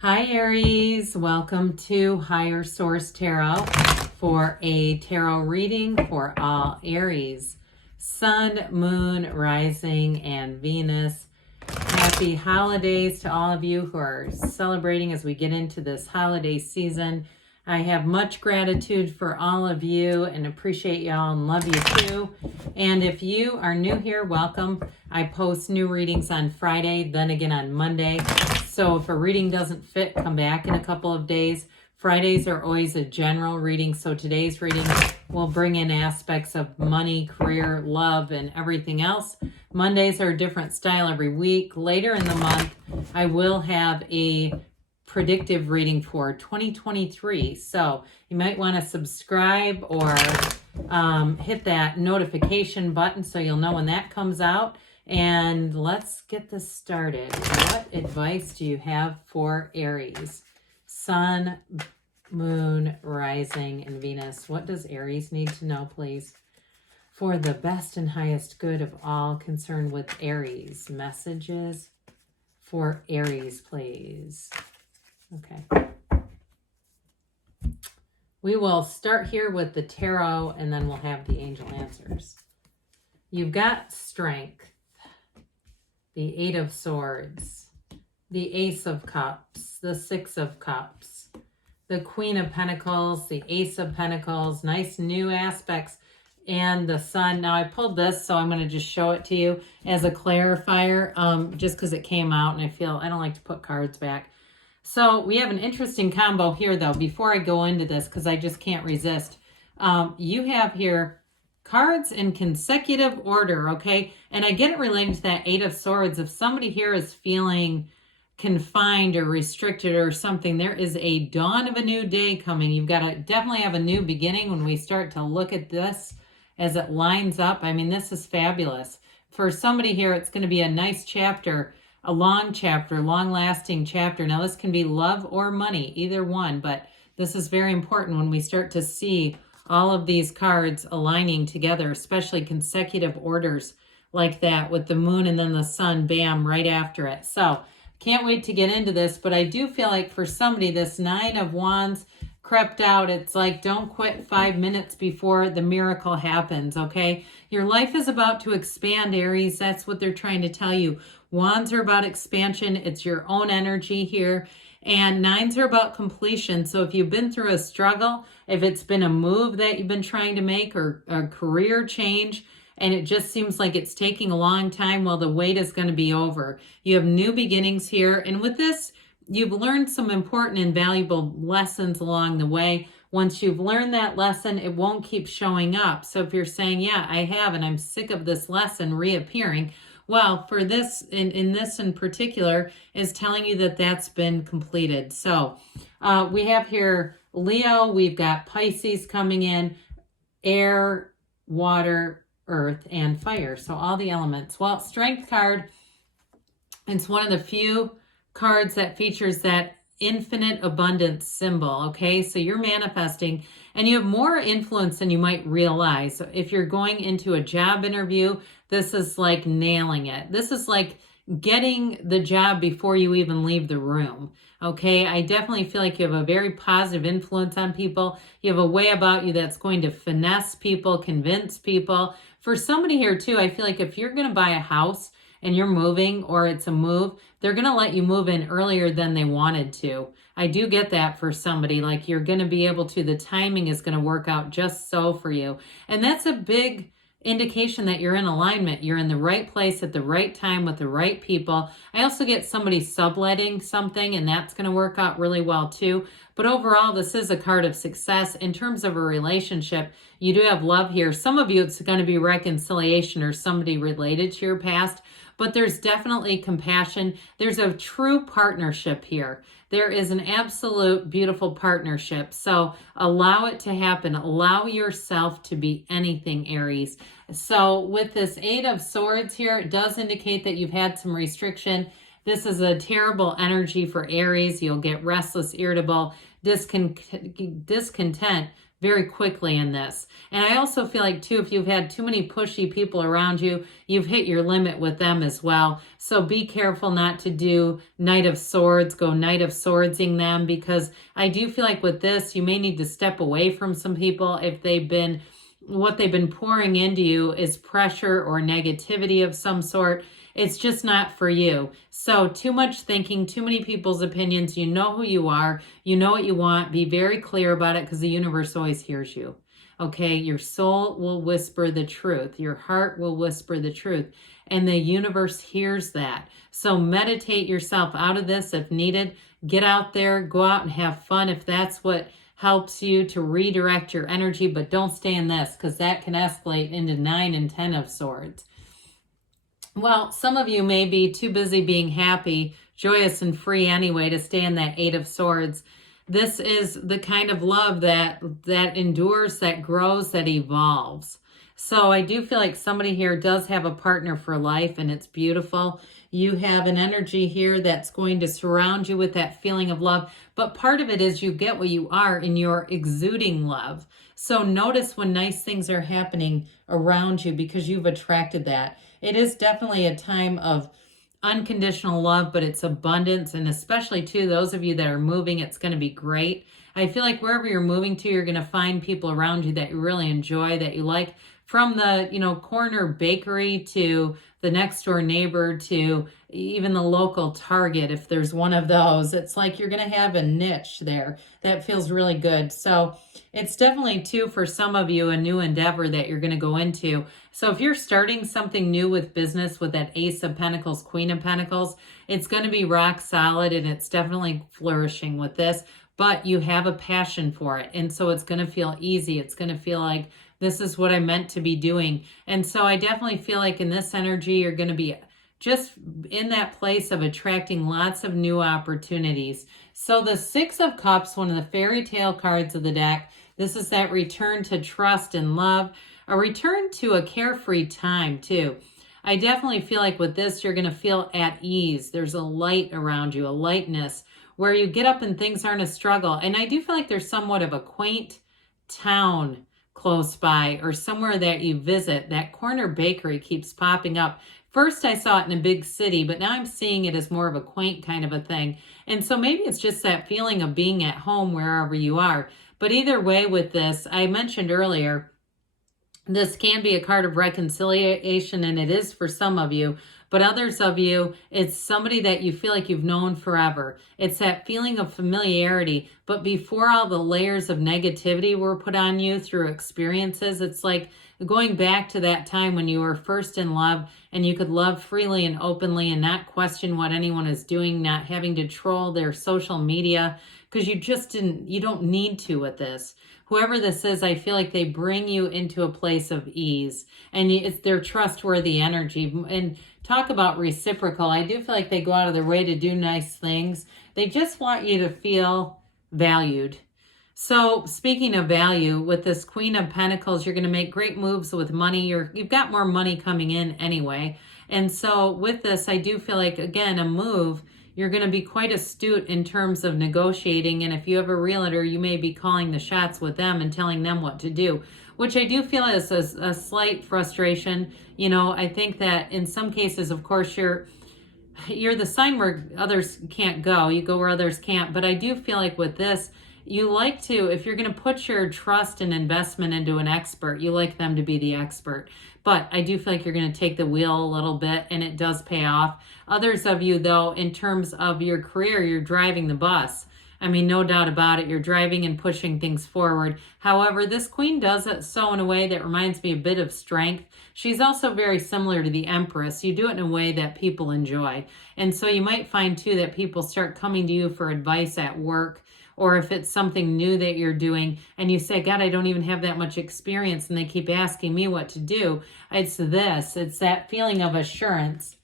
Hi Aries, welcome to Higher Source Tarot for a tarot reading for all Aries, Sun, Moon, Rising, and Venus. Happy holidays to all of you who are celebrating as we get into this holiday season. I have much gratitude for all of you and appreciate y'all and love you too. And if you are new here, welcome. I post new readings on Friday, then again on Monday. So if a reading doesn't fit, come back in a couple of days. Fridays are always a general reading, so today's reading will bring in aspects of money, career, love, and everything else. Mondays are a different style every week. Later in the month, I will have a predictive reading for 2023. So you might want to subscribe or hit that notification button so you'll know when that comes out. And let's get this started. What advice do you have for Aries? Sun, Moon, Rising, and Venus. What does Aries need to know, please? For the best and highest good of all concerned with Aries. Messages for Aries, please. Okay. We will start here with the tarot, and then we'll have the angel answers. You've got strength. The Eight of Swords, the Ace of Cups, the Six of Cups, the Queen of Pentacles, the Ace of Pentacles, nice new aspects, and the Sun. Now I pulled this, so I'm going to just show it to you as a clarifier, just because it came out and I don't like to put cards back. So we have an interesting combo here, though, before I go into this, because I just can't resist. You have here cards in consecutive order, okay? And I get it relating to that Eight of Swords. If somebody here is feeling confined or restricted or something, there is a dawn of a new day coming. You've got to definitely have a new beginning when we start to look at this as it lines up. I mean, this is fabulous. For somebody here, it's going to be a nice chapter, a long chapter, long-lasting chapter. Now, this can be love or money, either one, but this is very important when we start to see all of these cards aligning together, especially consecutive orders like that with the moon and then the sun, bam, right after it. So can't wait to get into this, but I do feel like for somebody, this Nine of Wands crept out. It's like, don't quit 5 minutes before the miracle happens, okay? Your life is about to expand, Aries. That's what they're trying to tell you. Wands are about expansion. It's your own energy here. And nines are about completion. So if you've been through a struggle, if it's been a move that you've been trying to make or a career change, and it just seems like it's taking a long time, well, the wait is going to be over. You have new beginnings here. And with this, you've learned some important and valuable lessons along the way. Once you've learned that lesson, it won't keep showing up. So if you're saying, yeah, I have, and I'm sick of this lesson reappearing, well, for this, in this in particular, is telling you that that's been completed. So we have here Leo, we've got Pisces coming in, air, water, earth, and fire. So all the elements. Well, Strength card, it's one of the few cards that features that infinite abundance symbol, okay? So you're manifesting and you have more influence than you might realize. So if you're going into a job interview, this is like nailing it. This is like getting the job before you even leave the room, okay? I definitely feel like you have a very positive influence on people. You have a way about you that's going to finesse people, convince people. For somebody here too, I feel like if you're going to buy a house and you're moving or it's a move, they're going to let you move in earlier than they wanted to. I do get that for somebody, like you're going to be able to, the timing is going to work out just so for you. And that's a big indication that you're in alignment. You're in the right place at the right time with the right people. I also get somebody subletting something, and that's going to work out really well too. But overall, this is a card of success. In terms of a relationship, you do have love here. Some of you, it's going to be reconciliation or somebody related to your past, but there's definitely compassion. There's a true partnership here. There is an absolute beautiful partnership. So allow it to happen. Allow yourself to be anything, Aries. So with this Eight of Swords here, it does indicate that you've had some restriction. This is a terrible energy for Aries. You'll get restless, irritable, discontent, very quickly in this. And I also feel like too, if you've had too many pushy people around you, you've hit your limit with them as well. So be careful not to do Knight of Swords, go Knight of Swordsing them, because I do feel like with this, you may need to step away from some people if what they've been pouring into you is pressure or negativity of some sort. It's just not for you. So too much thinking, too many people's opinions. You know who you are. You know what you want. Be very clear about it, because the universe always hears you. Okay, your soul will whisper the truth. Your heart will whisper the truth. And the universe hears that. So meditate yourself out of this if needed. Get out there, go out and have fun if that's what helps you to redirect your energy. But don't stay in this, because that can escalate into 9 and 10 of Swords. Well, some of you may be too busy being happy, joyous, and free anyway to stay in that 8 of Swords. This is the kind of love that endures, that grows, that evolves. So I do feel like somebody here does have a partner for life, and it's beautiful. You have an energy here that's going to surround you with that feeling of love. But part of it is you get what you are and you're exuding love. So notice when nice things are happening around you, because you've attracted that. It is definitely a time of unconditional love, but it's abundance. And especially too, those of you that are moving, it's going to be great. I feel like wherever you're moving to, you're going to find people around you that you really enjoy, that you like, from the, corner bakery to the next door neighbor to even the local Target, if there's one of those. It's like you're going to have a niche there that feels really good. So it's definitely too, for some of you, a new endeavor that you're going to go into. So if you're starting something new with business with that Ace of Pentacles, Queen of Pentacles, it's going to be rock solid, and it's definitely flourishing with this, but you have a passion for it. And so it's going to feel easy. It's going to feel like this is what I meant to be doing. And so I definitely feel like in this energy, you're going to be just in that place of attracting lots of new opportunities. So the 6 of Cups, one of the fairy tale cards of the deck, this is that return to trust and love, a return to a carefree time too. I definitely feel like with this, you're going to feel at ease. There's a light around you, a lightness, where you get up and things aren't a struggle. And I do feel like there's somewhat of a quaint town close by, or somewhere that you visit. That corner bakery keeps popping up. First, I saw it in a big city, but now I'm seeing it as more of a quaint kind of a thing. And so maybe it's just that feeling of being at home wherever you are. But either way with this, I mentioned earlier, this can be a card of reconciliation, and it is for some of you. But others of you, it's somebody that you feel like you've known forever. It's that feeling of familiarity. But before all the layers of negativity were put on you through experiences, it's like going back to that time when you were first in love and you could love freely and openly and not question what anyone is doing, not having to troll their social media, because you don't need to with this. Whoever this is, I feel like they bring you into a place of ease, and it's their trustworthy energy. And talk about reciprocal. I do feel like they go out of their way to do nice things. They just want you to feel valued. So speaking of value, with this Queen of Pentacles, you're going to make great moves with money. You've got more money coming in anyway. And so with this, I do feel like, again, a move. You're going to be quite astute in terms of negotiating. And if you have a realtor, you may be calling the shots with them and telling them what to do, which I do feel is a slight frustration. I think that in some cases, of course, you're the sign where others can't go. You go where others can't. But I do feel like with this, you like to, if you're going to put your trust and investment into an expert, you like them to be the expert. But I do feel like you're going to take the wheel a little bit, and it does pay off. Others of you, though, in terms of your career, you're driving the bus. I mean, no doubt about it. You're driving and pushing things forward. However, this queen does it so in a way that reminds me a bit of strength. She's also very similar to the Empress. You do it in a way that people enjoy. And so you might find, too, that people start coming to you for advice at work, or if it's something new that you're doing and you say, God, I don't even have that much experience, and they keep asking me what to do. It's that feeling of assurance.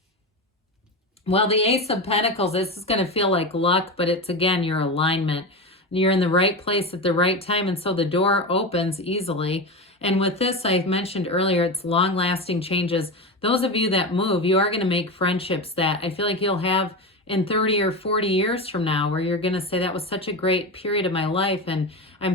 Well, the Ace of Pentacles, this is going to feel like luck, but it's, again, your alignment. You're in the right place at the right time, and so the door opens easily. And with this, I mentioned earlier, it's long-lasting changes. Those of you that move, you are going to make friendships that I feel like you'll have in 30 or 40 years from now, where you're going to say, that was such a great period of my life. And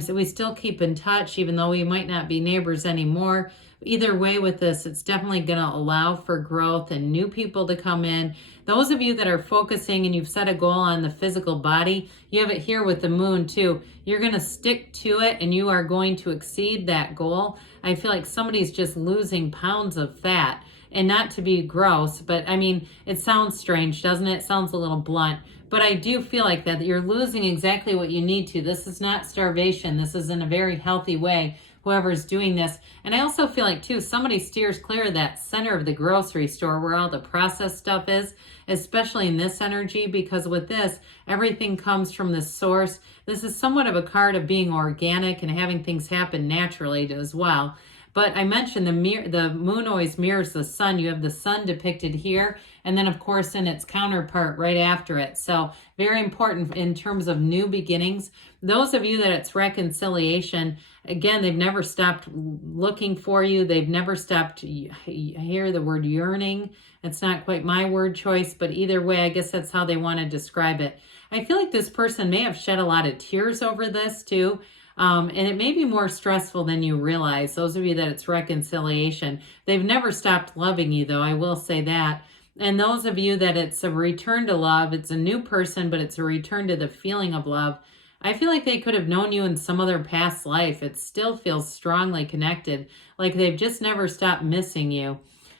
we still keep in touch, even though we might not be neighbors anymore. Either way with this, it's definitely going to allow for growth and new people to come in. Those of you that are focusing and you've set a goal on the physical body, you have it here with the moon too. You're going to stick to it and you are going to exceed that goal. I feel like somebody's just losing pounds of fat. And not to be gross, but I mean, it sounds strange, doesn't it? It sounds a little blunt, but I do feel like that you're losing exactly what you need to. This is not starvation. This is in a very healthy way, whoever's doing this. And I also feel like too, somebody steers clear of that center of the grocery store where all the processed stuff is, especially in this energy, because with this, everything comes from the source. This is somewhat of a card of being organic and having things happen naturally as well. But I mentioned the moon always mirrors the sun. You have the sun depicted here, and then of course in its counterpart right after it. So very important in terms of new beginnings. Those of you that it's reconciliation, again, they've never stopped looking for you. They've never stopped, I hear the word yearning. It's not quite my word choice, but either way, I guess that's how they want to describe it. I feel like this person may have shed a lot of tears over this too. And it may be more stressful than you realize. Those of you that it's reconciliation, they've never stopped loving you though, I will say that. And those of you that it's a return to love, it's a new person, but it's a return to the feeling of love. I feel like they could have known you in some other past life. It still feels strongly connected, like they've just never stopped missing you.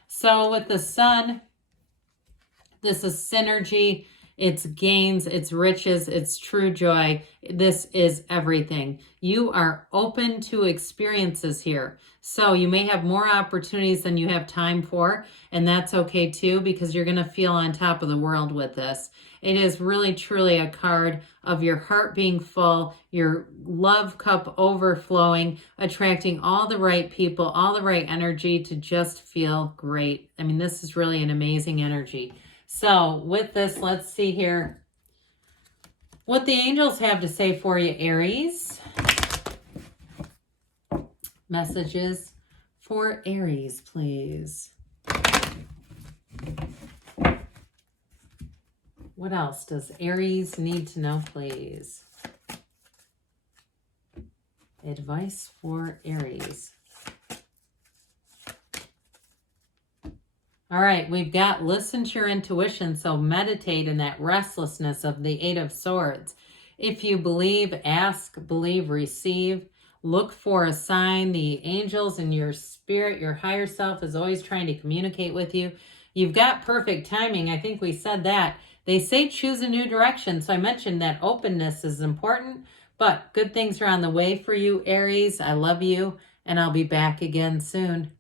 So with the sun, this is synergy. It's gains, it's riches, it's true joy. This is everything. You are open to experiences here. So you may have more opportunities than you have time for, and that's okay too, because you're going to feel on top of the world with this. It is really, truly a card of your heart being full, your love cup overflowing, attracting all the right people, all the right energy to just feel great. I mean, this is really an amazing energy. So with this, let's see here what the angels have to say for you, Aries. Messages for Aries, please. What else does Aries need to know, please? Advice for Aries. All right, we've got listen to your intuition, so meditate in that restlessness of the Eight of Swords. If you believe, ask, believe, receive. Look for a sign. The angels and your spirit, your higher self is always trying to communicate with you. You've got perfect timing. I think we said that. They say choose a new direction, so I mentioned that openness is important, but good things are on the way for you, Aries. I love you, and I'll be back again soon.